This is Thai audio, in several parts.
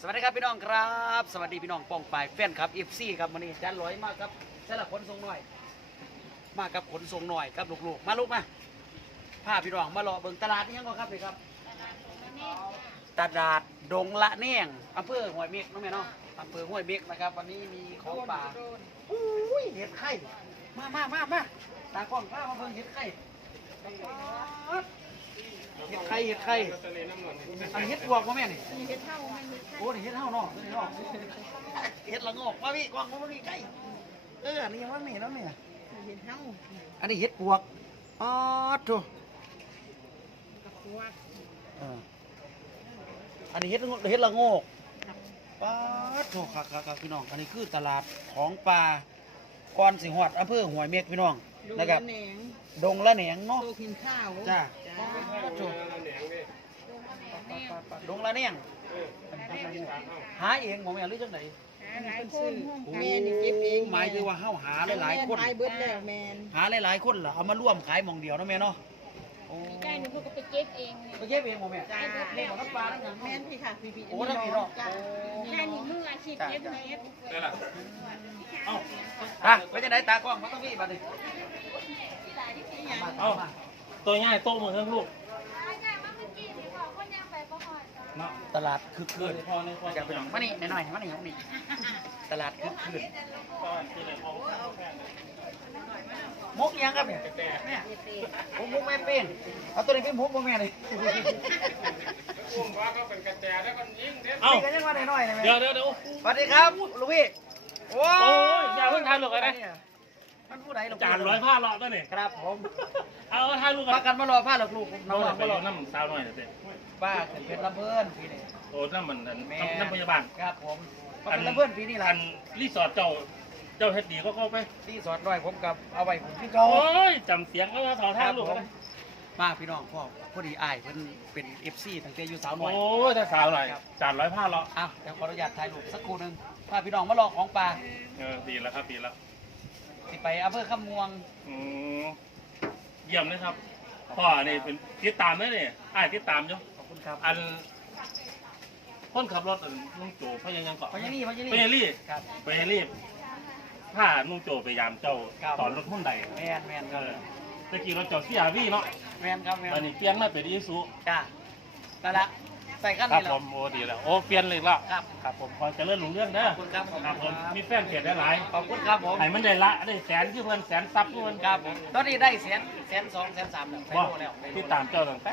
สวัสดีครับพี่น้องครับ สวัสดีพี่น้องปองปายแฟนครับเอฟซีครับวันนี้อาจารย์ลอยมากครับใช่ละขนทรงหน่อย มากับขนทรงหน่อยครับลูกๆมาลูกมาพาพี่น้องมารอเบิ่งตลาดนี่ยังก่อนครับนี่ครับตลาดดงละเนียงอำเภอห้วยเม็กน้องแม่เนาะอำเภอห้วยเม็กนะครับ วันนี้มีของป่าอุ้ยเห็ดไข่มามามามาตากล้องข้ามาเบิ่งเห็ดไข่ เห็ดไข่เห็ดไข่อันนี้เห็ดบวกมาแม่นี่เห็ดเท่ามันมีไข่โอ้นี่เฮ็ดเฮาเนาะนี่เนาะเฮ็ดละโงกมาพี่กวางมาพี่ไก่เอออันนี้ยังว่ามีแล้วเนี่ยเห็ดเท่าอันนี้เฮ็ดปวกอ๋อโถกับพวกเอออันนี้เฮ็ดละโงกเฮ็ดละโงกป๊าดโถคักคักพี่น้อง อันนี้คือตลาดของปลาก่อนสิฮอดอำเภอห้วยเม็กพี่น้องดูนะครับแหนงดงละแหนงเนาะโตกินข้าวจ้า จ้าป๊าดโถดงละแหนงหาเองบ่แม่นหรือจังไดหลายคนแม่นี่เก็บเองหมายถึงว่าเฮาหาหลายๆคน เบิดแล้วแมนหาหลายๆคนเหรอเอามาร่วมขายหมองเดียวเนาะแม่เนาะโอ้ใกล้หนูพวกก็ไปเก็บเองไปเก็บเองบ่แม่จ้าเล่นบ่น้ำปลาน้ำหยังแม่นพี่ค่ะพี่พี่โอ้น้ำพี่เนาะจ้าใช่นี่มืออาชีพเก็บเน็บเอ้าอะไปจังไดตากล้องมาต้องพี่บัดนี้เอ้า ตัวง่ายโต๊ะมือทั้งลูกเนาะตลาดคึกคืนพอในพอจะไปหนองมานี่หน่อยๆมานี่มานี่ตลาดคึกคืนมกยังครับเนี่ยแม่ผมมกแม่เป้งเอาตัวนี้เป็นมกบ่แม่เลยเอ้านี่ก็ยังว่าหน่อยๆนะแม่เดี๋ยวเดี๋ยวเดี๋ยวสวัสดีครับลูกพี่โอ้โอ้ยอย่าเพิ่งทานลูกเลยนะ มันผู้ใดลูกจานร้อยผ้าเลาะตัวนี่ครับผมเอาทานลูกปากักันนมารอผ้าหลอกลูกผมน้น้อองงไปมารอน้ำสาวหน่อยเด็ดป้าขึ้นเพชรลำเพิ่นปีนี้โอ้น้ำมันนั่นแม่น้ำพยาบาลครับผมมาเป็นลำเพิ่นปีนี้ล่ะอันรีสอร์ทเจ้าเจ้าเฮ็ดดีก็เข้าไปที่สอดร้อยผมกับเอาไว้ผมที่เขาโอ้ยจำเสียงก็ว่าถอดคท่ารับลูกผมนะมาพี่น้องพ่อพอดีอ้ายเพิ่นเป็น FC ตั้งแต่อยู่สาวหน่อยโอ้ยถ้าสาวหน่อยจานร้อยผ้าเลาะอ้าวเดี๋ยวขออนุญาตถ่ายรูปสักครู่หนึงพาพี่น้องมารอของป่าเออดีแล้วครับดีแล้ว สิไปอำเภอคำม่วง อืมเยี่ยมเลยครับพ่อนี่เป็นติดตามไหมเนี่ยอ้ายติดตามอยู่ขอบคุณครับอันคนขับรถอันนุ่งโจพยังยังเกาะพญานี่พญาพญานี่ลี่ครับ พญาลี่ถ้านุ่งโจไปยามเจ้าครับตอนรถหุ่นใดแมนแมนคเอรับอตะกี้รถเจ้าเสียวี่เนาะแมนครับแมนวันนี้เปลี่ยนมาเป็นอีซูจ้านั่นละใส่ขั้นครับนี้แล้ผวมโอ้ดีแล้วโอ้เปลี่ยนเลยละครับ ครับผมคอยเจะเลื่อนหลงเรื่องเด้อขอบคุณครับขอบคุณครับผมครับมีแฟนเกียรติได้หลายขอบคุณครับผมให้มันได้ละได้แสนที่เพื่อนแสนซับที่เพื่อนครับผม ตอนนี้ได้แสนแสนสองแสนสามแล้วไปว่าโลแล้วไปโลที่ตามเจ้าต่างแต่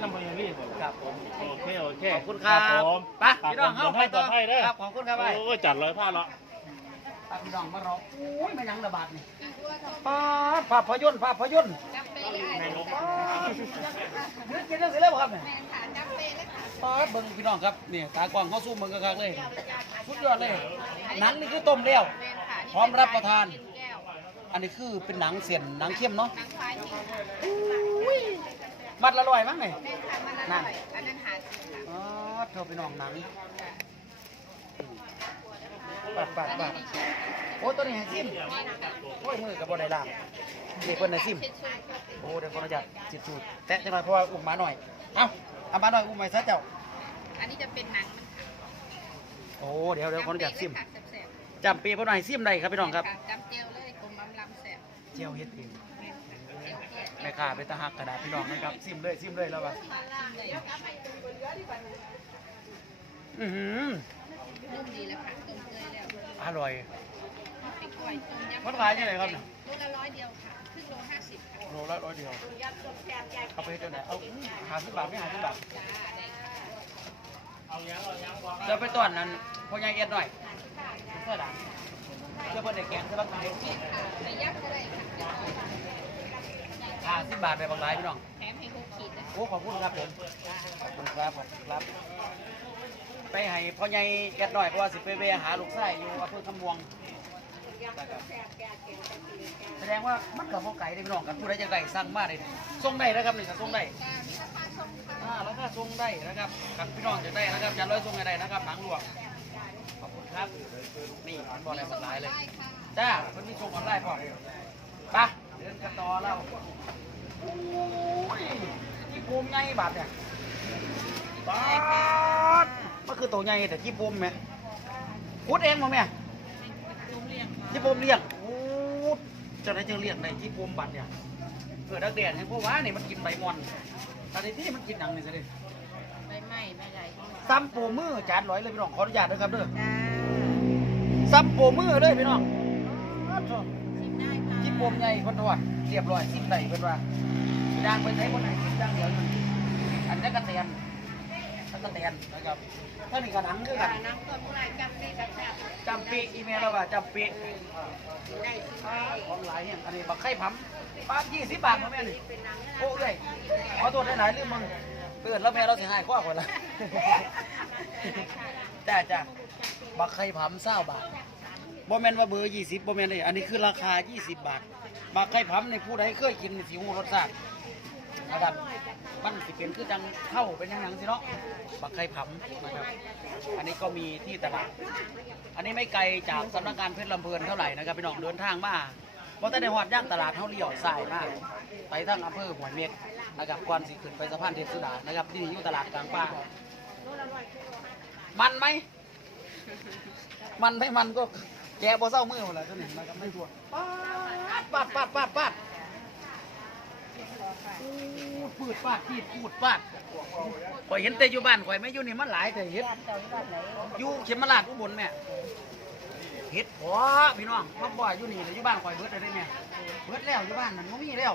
น้ำพญาลี่ผมครับผม โอเคโอเคขอบคุณครับผมไปพี่น้องครับเข้าไปผมต่อให้เด้อครับขอบคุณครับไป โอ้ยจัดร้อยผ้าละไปพี่น้องมารอโอ้ยไม่ยังระบาดนี่ปาดภาพยนตร์ภาพยนตร์จับเปเล ยืดกินเรื่องสิแล้วบ่ครับเนี่ยปลาดเบิ่งพี่น้องครับเนี่ยตากล้องเขาซูมเบิ่งคักเลยสุดยอดเลย หนังนี่คือต้มแล้วพร้อมรับประทาน อันนี้คือเป็นหนังเสียนหนังเข้มเนาะมัดละร้อยมั้งไงนค่ะมันอร่อยอันนั้นหาอ๋อเธอพี่น้องหนัง ปัดปัดปัดโอ้ตัวนี้ให้ซิมโอ้ยมือกับบ่ได้ล่างเด็กคนไหนซิมเช็ดช่วยโอ้เดี๋ยวขออนุญาตจิตสูดแตะจังหน่อยเพราะว่าอุ้มหมาหน่อยเอ้าเอาหมาหน่อยอุ้มไปซะเจ้าอันนี้จะเป็นหนังมันค่ะโอ้เดี๋ยวเดี๋ยวขออนุญาตซิมจับเปเลยค่ะแสบจำปีพ่อหน่อยซิมได้ครับพี่น้องครับๆจำเจียวเลยกลมลำลำแสบเจียวเฮ็ดเองแม่นค่ะเจียวแก้วแม่ค้าเป็นตาหักกระดาษพี่น้องนะครับซิมเลยซิมเลยแล้วว่าชิมเลยอือหือนุ่มดีแล้วค่ะต้มเกลื อแล้วอร่อยไปกล้วยต้มยำมันขายยังไงครับเนี่ย โลละร้อยเดียวค่ะครึ่งโลห้าสิบค่ะโลละร้อยเดียวเอาไปเท่าไหนเอาหาสิบบาทไม่หาสิบบาทจ้าได้ค่ะเอายังเอายังวางเดี๋ยวไปต้อนนั้นพ่อใหญ่เอ็ดหน่อยเสื้อดำเสื้อเพิ่นได้แกงเสื้อบักไม้ไปยับก็ได้ค่ะหาสิบบาทไปบางรายพี่น้องแถมให้หกขีดนะโอ้ขอบคุณครับผมขอบคุณครับขอบคุณครับ ไปให้พ่อใหญ่เอ็ดหน่อยเพราะว่าสิไปเวะหาลูกชายอยู่อำเภอคำม่วง แสดงว่ามันกับพ่อไก่ได้พี่น้องกันผู้ใดจะได้สั่งมาได้ส่งได้นะครับนี่ก็ส่งได้จ้ามีราคาส่งค่ะอ่าแล้วก็ส่งได้นะครับกับพี่น้องจะได้นะครับจะร้อยส่งให้ได้นะครับหนังหลวงขอบคุณครับนี่มันบอกอะไรหลายเลยได้ค่ะจ้ามันมีส่งออนไลน์ป่ะไปเดินกันต่อแล้วโอ้ยนี่ภูมิไงบาทเนี่ยบาท มันคือตัวใหญ่แต่ขี้ปุ่มแม่ขุดเองมั้งแม่จุ่มเลี้ยงขี้ปุ่มเลี้ยงโอ้เจะได้จึงเลี้ยงในขี้ปุ่มบัดเนี่ยเกิดดักแดดให้พวกว่านี่มันกินใบมอนอันนี้ที่มันกินหนังนี่สิเด้ใบไม้ใบใหญ่ซ้ำปูมือจานร้อยเลยพี่น้องขออนุญาตด้วยครับเด้อจ้าซ้ำปูมือเลยพี่น้องชิมได้ค่ะขี้ปุ่มใหญ่คนทอดเรียบร้อยสิ้นใดเพิ่นว่าย่างไปใช้คนไหนกินย่างเดียวอยู่อันนี้กระเทียนอันกระเทียนนะครับ ถ้านี่กระหนังคือกันน้ำต้นไม้จำปีจับจับจำปีอีเมลเราว่าจำปีได้ชิมได้ของหลายเนี่ยอันนี้บักไข่พัมบาทยี่สิบบาทมาแม่นี่โอ้เลยขอโทษหลายๆเรื่องมึงเตือนแล้วแม่เราเสียหายข้อคนละจ้าจ้าบักไข่พัมเศร้าบาทบ่แม่นว่าเบอร์ยี่สิบบ่แม่นเลยอันนี้คือราคา20บาทบักไข่พัมในผู้ใดเคยกินนี่สิหูรสชาติ นะครับมันสิเป็นคือจังเข้าเป็นอยังหยังสิเนาะบักไข่พัมนะครับอันนี้ก็มีที่ตลาด อันนี้ไม่ไกลจากสำนักงานเพชรลำเพลินเท่าไหร่นะครับพี่น้องเดินทางมาเพราะแต่ในหอดย่างตลาดเท่าเลี้ยวสายมากไปทางอำเภอหัวเม็ดนะครับก่อนสิขึ้นไปสะพานเทพสุดานะครับที่นี่อยู่ตลาดกลางป่ามันไหมมันไม่มันก็แกะบ่เศร้ามือหมดแล้วก็หนึ่งนะครับไม่ทั่วปาดปาดปาดปาดพูด ปืดปาดปีดพูดปาดข่อยเห็นแต่อยู่บ้านข่อยไม่อยู่นี่มันหลายแต่เห็ดอยู่เขมราชอุบลแม่เฮ็ดพอพี่น้องมาบ่อยอยู่นี่เลยอยู่บ้านข่อยเบิดเลยได้แม่เบิดแล้วอยู่บ้านนั่นบ่มีแล้ว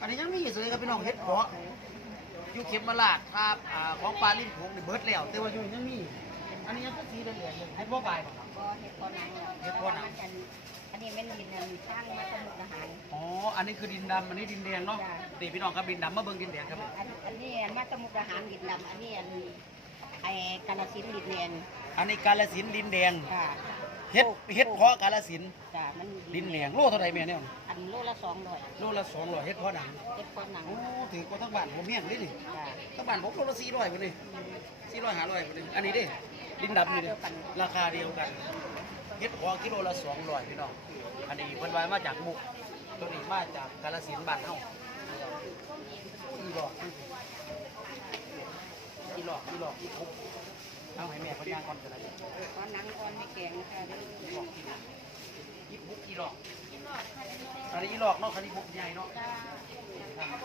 อันนี้ยังมีอยู่เลยครับพี่น้องเฮ็ดพออยู่เขมราชครับอ่าของปลาลิ้นผงนี่เบิดแล้ว แต่ว่าอยู่นี่ยังมีอันนี้ยังเป็นสีเหลืองๆอยู่ให้พ่อไปบ่ครับก็เห็ดพอหนังเฮ็ดพอหนัง อันนี้เป็นดินอันสร้างมาสมุกอาหาร อ๋อ อันนี้คือดินดำอันนี้ดินแดงเนาะจ้ะ ตีพี่น้องครับดินดำมาเบิ่งดินแดงครับอันอันนี้มาสมุกอาหารดินดำอันนี้อันไอ้กาลสินธุ์ดินแดงอันนี้กาฬสินธุ์ดินแดงจ้าเฮ็ดเฮ็ดเพาะกาฬสินธุ์จ้ามันดินแดงโลเท่าไหร่แม่เนี่ยอันโลละสองร้อยโลละ200เฮ็ดเพาะหนังเห็ดพอหนังโอ้ถือกว่าทั้งบ้านผมแห้งเลยนี่จ้าทั้งบ้านผมโลละสี่ร้อยคนนี่สี่ร้อยห้าร้อยคนนี่อันนี้เดิดินดำนี่เดิราคาเดียวกัน เฮ็ดหัวกิโลละสองร้อยพี่น้อง อันนี้เพิ่นไว้มาจากมุก ตัวนี้มาจากกาฬสินธุ์บ้านเฮาอีหลอกอีหลอกอีหลอกอีคุกเอาให้แม่เพิ่นย่างก่อนก็ได้พอหนังอ่อนไม่แกงนะคะเด้อีหลอกอีหลอกอีคุกอีหลอกอันนี้อีหลอกเนาะคันนี้คุกใหญ่เนาะ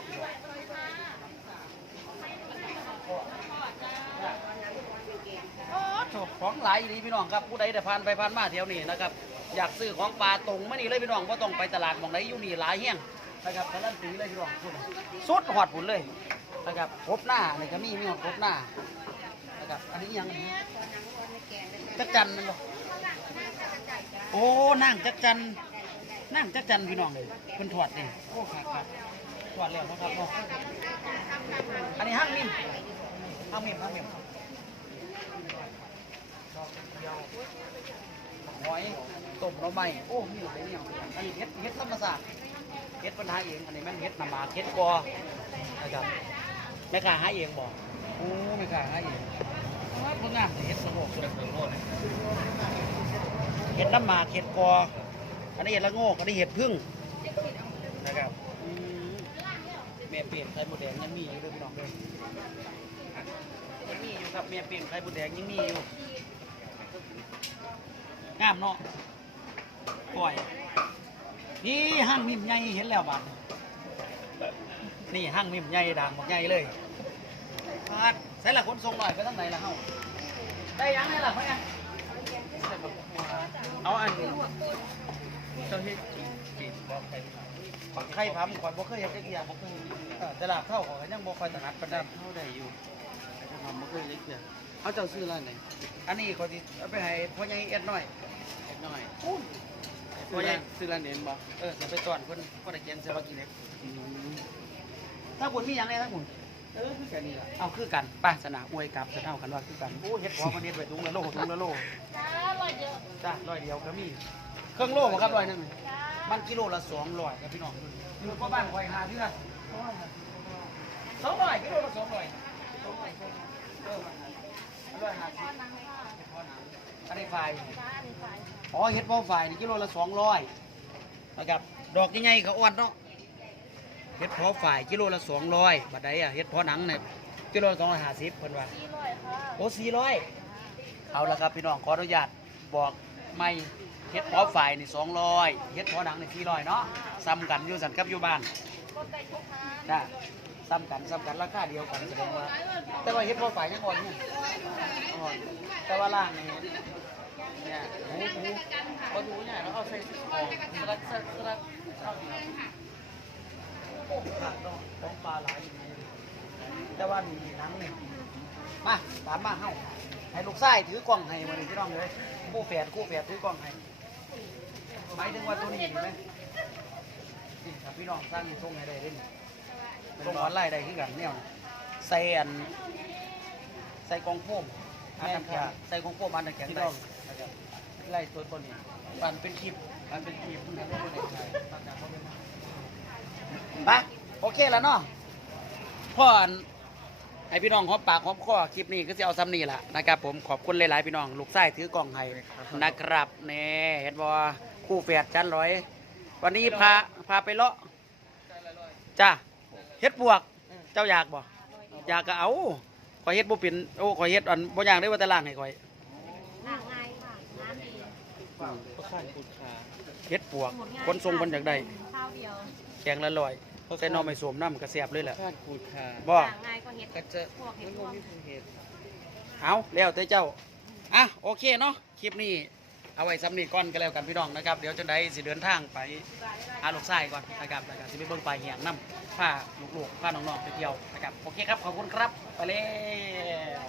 อีหลอกโอ้โถ ของหลายอีหลีพี่น้องครับผู้ใดได้ผ่านไปผ่านมาแถวนี้นะครับอยากซื้อของปลาตรงมานี่เลยพี่น้องว่าต้องไปตลาดหมองไหนอยู่นี่หลายแห้งนะครับการันตีเลยพี่น้องคุณสุดหอดผุนเลยนะครับครบหน้านี่ก็มีมีหอดครบหน้านะครับอันนี้ยังนะจักจันมันบ่โอ้นั่งจักจันนั่งจักจันพี่น้องเลยเพิ่นถอดนี่โอ้ขาดขาดถอดแล้วนะครับเนาะอันนี้ห้างมิมห้างมิมห้างมิม หอยต้มหน่อไม้โอ้มีหลายเนี่ยอันนี้เฮ็ดเฮ็ดธรรมศาสตร์เฮ็ดปัญหาเองอันนี้มันเฮ็ดนำมาเฮ็ดกอนะครับแม่ค้าหาเองบ่โอ้แม่ค้าหาเองเพราะว่าเพิ่นงามแต่เฮ็ดสะโพกเรื่องโลดเนี่ยเห็ดน้ำหมากเห็ดกออันนี้เห็ดละโงกอันนี้เห็ดพึ่งนะครับอืมแม่เปลี่ยนไข่มดแดงยังมีอยู่เลยพี่น้องเลยยังมีอยู่ครับแม่เปลี่ยนไข่มดแดงยังมีอยู่ งามเนาะปล่อยนี่ห้างมิมใหญ่เห็นแล้วบัดนี่ห้างมิมใหญ่ด่างบักใหญ่เลยบัดใส่ละคนทรงหน่อยไปทางไหนละเฮาได้ยังไงล่ะพ่อยังเอาอันเจ้าเฮ็ดจีบบอกใครปักไข่พัมข่อยบ่เคยเฮ็ดจักอย่างบ่เคยแต่ละเข้าขอยังบ่ค่อยถนัดปานใดเข้าได้อยู่แต่ทำบ่เคยเฮ็ดเทื่อ เอาเจ้าซื้อร้านไหนอันนี้ข่อยสิเอาไปให้พ่อใหญ่เอ็ดน้อยเอ็ดน้อยอู้พ่อใหญ่ซื้อร้านเด่นบ่เออจะไปต้อนเพิ่นบ่ได้เขียนเสื้อบ่กินเล็กถ้าบุญมีหยังแน่ถ้าบุญเออคือกันนี่ล่ะเอาคือกันไป้าสนาอวยกับจะเท่ากันว่าคือกันโอ้เฮ็ดพอมันเฮ็ดไว้ถุงละโลถุงละโลจ้าร้อยเดียวก็มีเครื่องโลบ่ครับร้อยหนึงนี่มันกิโลละสองร้อยครับพี่น้องอยู่ก็บ้านคอยหาเทื่อสองร้อยกิโลละสองร้อยเออ ร้อยห้าสิบอันนี้ไฟอ๋อเฮ็ดบ่ไฟนี่กิโลละสองร้อยนะครับดอกใหญ่ๆก็อ้วนเนาะเฮ็ดพอไฟกิโลละสองร้อยบัดใดอะเฮ็ดพอหนังเนี่ยกิโลละสองร้อยห้าสิบเพิ่นว่าโอ้สี่ร้อยเอาละครับพี่น้องขออนุญาตบอกไม่เฮ็ดพอฝ่ายนี่สองร้อยเฮ็ดพอหนังนี่สี่ร้อยเนาะซ้ำกันอยู่สันกับอยู่บ้านนะ ซ้ำกันซ้ำกันราคาเดียวกันแสดงว่า แต่ว่าเฮ็ดพอฝ่ายยังอ่อนเนี่ยอ่อนแต่ว่าล่างนี่เนี่ยหูหูพอดูเนี่ยแล้วเอาใส่สลัดสลัดสลัดเข้าดีโอ้ขาดเนาะของปลาหลายแต่ว่านี่หนังนี่มาตามมาเฮ้าให้ลูกไส้ถือกล้องให้มาเลยพี่น้องเลยคู่แฝดคู่แฝดถือกล้องให้หมายถึงว่าตัวนี้เห็นไหมนี่ครับพี่น้องสร้างส่งให้ได้เล่น ส่งออนไลน์ได้ที่กันเนี่ยนะใส่อันใส่กล่องโฟมอันน้ำแข็งใส่กล่องโฟมอันน้ำแข็งได้นะครับไล่ตัวตัวนี้ปันเป็นคลิปปันเป็นคลิปนะว่าเป็นยังไงไปโอเคแล้วเนาะพ่ออันให้พี่น้องหอมปากหอมคอคลิปนี้ก็จะเอาซ้ำนี่แหละนะครับผมขอบคุณหลายๆพี่น้องลูกไส้ถือกล่องให้นะครับเน่เห็นบ่คู่แฝดจันร้อย วันนี้พาพาไปเลาะจ้า เฮ็ดบวก เจ้าอยากบ่อยากก็เอาขอยเฮ็ดบ่เป็นโอ้ขอยเฮ็ดอันบ่อยากได้ว่าแต่ล่างให้ขอยล้างง่ายค่ะน้ำดีเฮ็ดบวกคนทรงคนอยากได้ข้าวเดียวแกงละร้อยใส่หน่อไม่สวมน้ำกระแสบเลยแหละคาดคูดคาบ่ล้างง่ายก็เฮ็ดก็จะพวกเฮ็มัดนพวกมีผู้เห็ดเอาแล้วแต่เจ้าอะโอเคเนาะคลิปนี้ เอาไว้ซ้ำนี่ก่อนก็แล้วกันพี่น้องนะครับ เดี๋ยวจะได้สิเดินทางไปอาลูกไส้ก่อนนะครับแล้วก็สิไปเบิ่งปลายแหงน้ำผ้าลูกๆผ้าน้องๆไปเที่ยวนะครับโอเคครับขอบคุณครับไปเลย